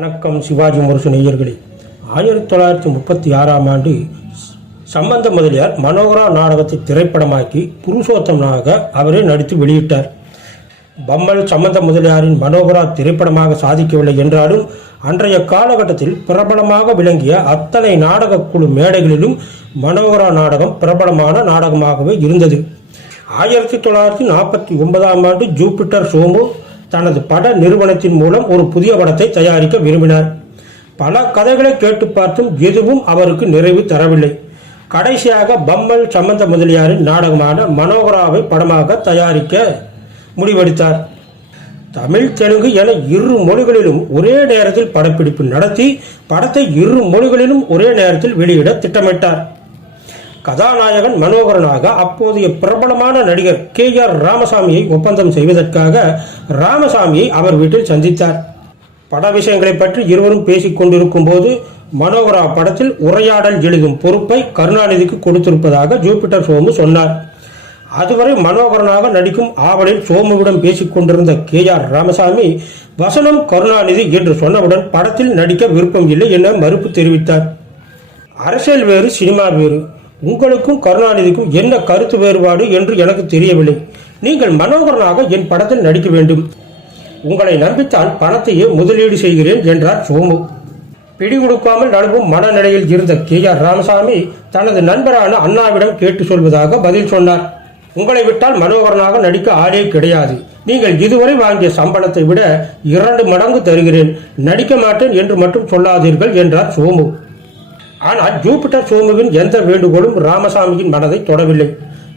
வணக்கம் சிவாஜி முரசு நெய்யர்களே ஆயிரத்தி தொள்ளாயிரத்தி முப்பத்தி ஆறாம் ஆண்டு சம்பந்த முதலியார் மனோகரா நாடகத்தை திரைப்படமாக்கி புருஷோத்தமனாக அவரே நடித்து வெளியிட்டார். பம்மல் சம்பந்த முதலியாரின் மனோகரா திரைப்படமாக சாதிக்கவில்லை என்றாலும் அன்றைய காலகட்டத்தில் பிரபலமாக விளங்கிய அத்தனை நாடகக் குழு மேடைகளிலும் மனோகரா நாடகம் பிரபலமான நாடகமாகவே இருந்தது. ஆயிரத்தி தொள்ளாயிரத்தி நாற்பத்தி ஒன்பதாம் ஆண்டு ஜூபிட்டர் சோமு தனது பட நிறுவனத்தின் மூலம் ஒரு புதிய படத்தை தயாரிக்க விரும்பினார். பல கதைகளை கேட்டு பார்த்தும் எதுவும் அவருக்கு நிறைவு தரவில்லை. கடைசியாக பம்மல் சம்பந்த முதலியாரின் நாடகமான மனோகராவை படமாக தயாரிக்க முடிவெடுத்தார். தமிழ் தெலுங்கு என இரு மொழிகளிலும் ஒரே நேரத்தில் படப்பிடிப்பு நடத்தி படத்தை இரு மொழிகளிலும் ஒரே நேரத்தில் வெளியிட திட்டமிட்டார். கதாநாயகன் மனோகரனாக அப்போதைய பிரபலமான நடிகர் கே ஆர் ராமசாமியை ஒப்பந்தம் செய்வதற்காக ராமசாமியை அவர் வீட்டில் சந்தித்தார். பட விஷயங்களை பற்றி இருவரும் பேசிக் கொண்டிருக்கும் போது மனோகரா படத்தில் உரையாடல் எழுதும் பொறுப்பை கருணாநிதிக்கு கொடுத்திருப்பதாக ஜூபிட்டர் சோமு சொன்னார். அதுவரை மனோகரனாக நடிக்கும் ஆவலில் சோமுவிடம் பேசிக் கொண்டிருந்த கே ஆர் ராமசாமி வசனம் கருணாநிதி என்று சொன்னவுடன் படத்தில் நடிக்க விருப்பம் இல்லை என மறுப்பு தெரிவித்தார். அரசியல் வேறு சினிமா வேறு. உங்களுக்கும் கருணாநிதிக்கும் என்ன கருத்து வேறுபாடு என்று எனக்கு தெரியவில்லை. நீங்கள் மனோகரனாக என் படத்தில் நடிக்க வேண்டும். உங்களை நம்பித்தான் பணத்தையே முதலீடு செய்கிறேன் என்றார் சோமு. பிடி கொடுக்காமல் நழுவும் மனநிலையில் இருந்த கே ஆர் ராமசாமி தனது நண்பரான அண்ணாவிடம் கேட்டு சொல்வதாக பதில் சொன்னார். உங்களை விட்டால் மனோகரனாக நடிக்க ஆளே கிடையாது. நீங்கள் இதுவரை வாங்கிய சம்பளத்தை விட இரண்டு மடங்கு தருகிறேன். நடிக்க மாட்டேன் என்று மட்டும் சொல்லாதீர்கள் என்றார் சோமு. ஆனால் ஜூபிட்டர் சோமுவின் எந்த வேண்டுகோளும் ராமசாமியின் மனதை தொடவில்லை.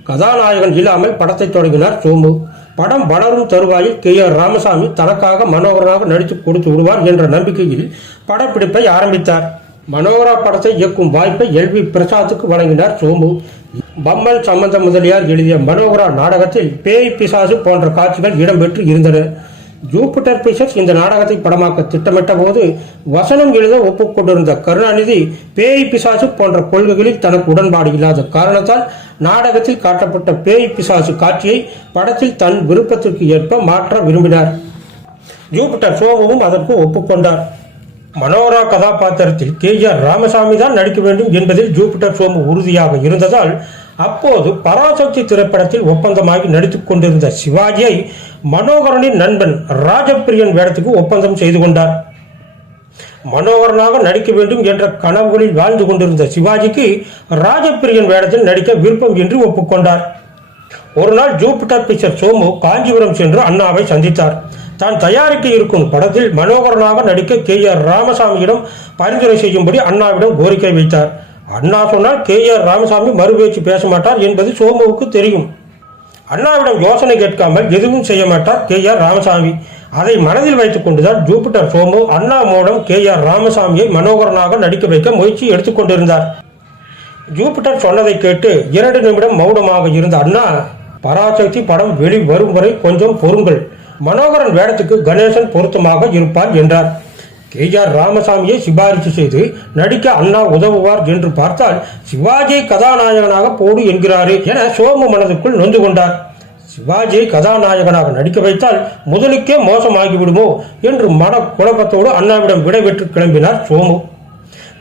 கதாநாயகன் இல்லாமல் படத்தை தொடங்கினார் சோமு. படம் வளரும் தருவாயில் கே ஆர் ராமசாமி தனக்காக மனோகரனாக நடித்து கொடுத்து விடுவார் என்ற நம்பிக்கையில் படப்பிடிப்பை ஆரம்பித்தார். மனோகரா படத்தை இயக்கும் வாய்ப்பை எல் வி பிரசாத்துக்கு வழங்கினார் சோமு. பம்மல் சம்பந்த முதலியார் எழுதிய மனோகரா நாடகத்தில் பேய் பிசாசு போன்ற காட்சிகள் இடம்பெற்று இருந்தன. ஜூபிட்டர் பிக்சர்ஸ் இந்த நாடகத்தை படமாக்க திட்டமிட்ட போது வசனம் எழுத ஒப்புக்கொண்டிருந்த கருணாநிதி பேய் பிசாசு போன்ற கொள்கைகளில் தனக்கு உடன்பாடு இல்லாத காரணத்தால் நாடகத்தில் காட்டப்பட்ட பேய் பிசாசு காட்சியை படத்தில் தன் விருப்பத்திற்கு ஏற்ப மாற்ற விரும்பினார். ஜூபிட்டர் சோமுவும் அதற்கு ஒப்புக்கொண்டார். மனோரா கதாபாத்திரத்தில் கே ஆர் ராமசாமி தான் நடிக்க வேண்டும் என்பதில் ஜூபிட்டர் சோமு உறுதியாக இருந்ததால் அப்போது பராசக்தி திரைப்படத்தில் ஒப்பந்தமாகி நடித்துக் கொண்டிருந்த சிவாஜியை மனோகரனின் நண்பன் ராஜப்பிரியன் வேடத்துக்கு ஒப்பந்தம் செய்து கொண்டார். மனோகரனாக நடிக்க வேண்டும் என்ற கனவுகளில் வாழ்ந்து கொண்டிருந்த சிவாஜிக்கு ராஜப்பிரியன் வேடத்தில் நடிக்க விருப்பம் என்று ஒப்புக்கொண்டார். ஒரு நாள் ஜூபிட்டர் பிக்சர் சோமு காஞ்சிபுரம் சென்று அண்ணாவை சந்தித்தார். தான் தயாரிக்க இருக்கும் படத்தில் மனோகரனாக நடிக்க கே ஆர் ராமசாமியிடம் பரிந்துரை செய்யும்படி அண்ணாவிடம் கோரிக்கை வைத்தார். அண்ணா சொன்னால் கே ஆர் ராமசாமி மறுபேச்சு பேச மாட்டார் என்பது சோமுவுக்கு தெரியும். அண்ணாவிடம் யோசனை கேட்காமல் எதுவும் செய்ய மாட்டார் கே ஆர் ராமசாமி. அதை மனதில் வைத்துக் கொண்டுதான் ஜூபிட்டர் சோமு அண்ணா மூலம் கே ஆர் ராமசாமியை மனோகரனாக நடிக்க வைக்க முயற்சி எடுத்துக்கொண்டிருந்தார் ஜூபிட்டர் சொன்னதை கேட்டு இரண்டு நிமிடம் மௌனமாக இருந்த அண்ணா பராசக்தி படம் வெளி வரும் வரை கொஞ்சம் பொறுங்கள். மனோகரன் வேடத்துக்கு கணேசன் பொருத்தமாக இருப்பார் என்றார். கே ஆர் ராமசாமியை சிபாரிசு செய்து நடிக்க அண்ணா உதவுவார் என்று பார்த்தால் சிவாஜியை கதாநாயகனாக போடு என்கிறாரே என சோமு மனதுக்குள் நொந்து கொண்டார். சிவாஜியை கதாநாயகனாக நடிக்க வைத்தால் முதலுக்கே மோசமாகிவிடுமோ என்று மன குழப்பத்தோடு அண்ணாவிடம் விடைபெற்று கிளம்பினார் சோமு.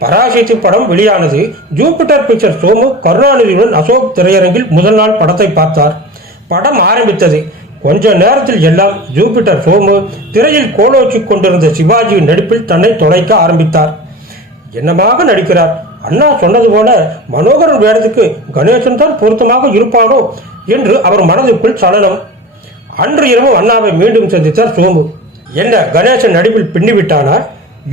பராசக்தி படம் வெளியானது ஜூபிட்டர் பிக்சர் சோமு கருணாநிதியுடன் அசோக் திரையரங்கில் முதல் நாள் படத்தை பார்த்தார். படம் ஆரம்பித்தது கொஞ்ச நேரத்தில் எல்லாம் ஜூபிட்டர் சோமு திரையில் கோலோச்சு கொண்டிருந்த சிவாஜியின் நடிப்பில் தன்னை தொலைக்க ஆரம்பித்தார். என்னமாக நடிக்கிறார்? அண்ணா சொன்னது போல மனோகரன் வேடத்துக்கு கணேசன் தான் பொருத்தமாக இருப்பானோ என்று அவர் மனதுக்குள் சலனம். அன்று இரவு அண்ணாவை மீண்டும் சந்தித்தார் சோமு. என்ன கணேசன் நடிப்பில் பின்னிவிட்டானா?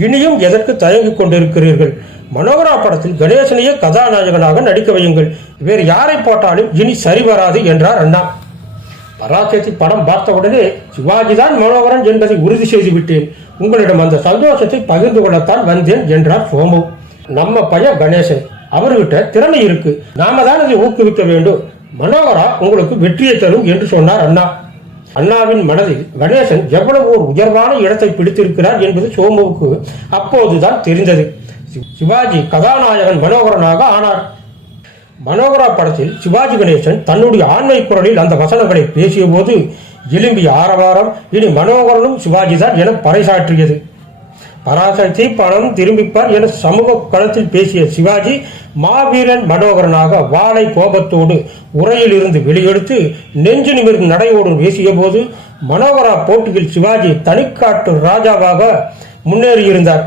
இனியும் எதற்கு தயங்கிக் கொண்டிருக்கிறீர்கள்? மனோகரா படத்தில் கணேசனையே கதாநாயகனாக நடிக்க வையுங்கள். வேறு யாரை போட்டாலும் இனி சரி வராது என்றார் அண்ணா. பராசக்தி படம் பார்த்தவுடனே சிவாஜி தான் மனோகரன் என்பதை உறுதி செய்துவிட்டேன் உங்களிடம் அந்த சந்தோஷத்தை பகிர்ந்து கொள்ளத்தான் வந்தேன் என்றார் சோமு. நம்ம பையன் கணேசன் அவர்கிட்ட திறமை இருக்கு. நாம தான் அதை ஊக்குவிக்க வேண்டும். மனோகரா உங்களுக்கு வெற்றியை தரும் என்று சொன்னார் அண்ணா. அண்ணாவின் மனதில் கணேசன் எவ்வளவு ஒரு உயர்வான இடத்தை பிடித்திருக்கிறார் என்பது சோமுவுக்கு அப்போதுதான் தெரிந்தது. சிவாஜி கதாநாயகன் மனோகரனாக ஆனார். மனோகரா படத்தில் சிவாஜி கணேசன் தன்னுடைய ஆண்மை குரலில் அந்த வசனங்களை பேசிய போது எழும்பிய ஆரவாரம் இனி மனோகரனும் சிவாஜி தான் என பறைசாற்றியது. பராசக்தி பணம் திரும்பிப்பார் என சமூக களத்தில் பேசிய சிவாஜி மாவீரன் மனோகரனாக வாளை கோபத்தோடு உரையில் இருந்து வெளியெடுத்து நெஞ்சு நிமிர்ந்து நடையோடு பேசிய போது மனோகரா போட்டியில் சிவாஜி தனிக்காட்டு ராஜாவாக முன்னேறியிருந்தார்.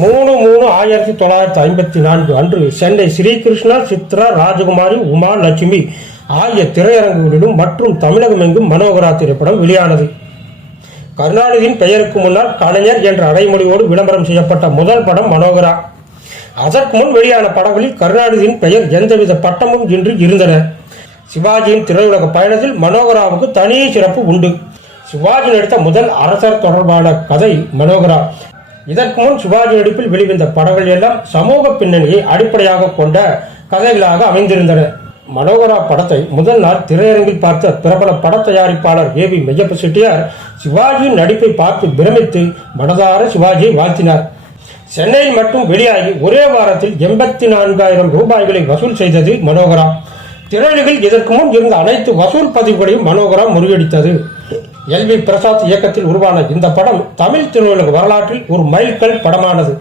மூணு மூணு ஆயிரத்தி தொள்ளாயிரத்தி ஐம்பத்தி நான்கு அன்று சென்னை ஸ்ரீகிருஷ்ணா சித்ரா ராஜகுமாரி உமா லட்சுமி ஆகிய திரையரங்குகளிலும் மற்றும் தமிழகமெங்கும் மனோகரா திரைப்படம் வெளியானது. கருணாநிதியின் பெயருக்கு முன்னால் கலைஞர் என்ற அடைமொழியோடு விளம்பரம் செய்யப்பட்ட முதல் படம் மனோகரா. அதற்கு முன் வெளியான படங்களில் கருணாநிதியின் பெயர் எந்தவித பட்டமும் இன்றி இருந்தன. சிவாஜியின் திரையுலக பயணத்தில் மனோகராவுக்கு தனி சிறப்பு உண்டு. சிவாஜி நடித்த முதல் அரசர் தொடர்பான கதை மனோகரா. இதற்கு முன் சிவாஜி நடிப்பில் வெளிவந்த படங்கள் எல்லாம் சமூக பின்னணியை அடிப்படையாக கொண்ட கதைகளாக அமைந்திருந்தன. மனோகரா படத்தை முதல் நாள் திரையரங்கில் பார்த்த பிரபல பட தயாரிப்பாளர் ஏ வி மெய்யப்ப செட்டியார் சிவாஜியின் நடிப்பை பார்த்து பிரமித்து மனதார சிவாஜியை வாழ்த்தினார். சென்னையில் மட்டும் வெளியாகி ஒரே வாரத்தில் எண்பத்தி நான்காயிரம் ரூபாய்களை வசூல் செய்தது மனோகரா. திரையுலகில் இதற்கு முன் இருந்த அனைத்து வசூல் பதிவுகளையும் மனோகரா முறியடித்தது. எல் வி பிரசாத் இயக்கத்தில் உருவான இந்த படம் தமிழ் திரையுலக வரலாற்றில் ஒரு மைல்கல் படமானது.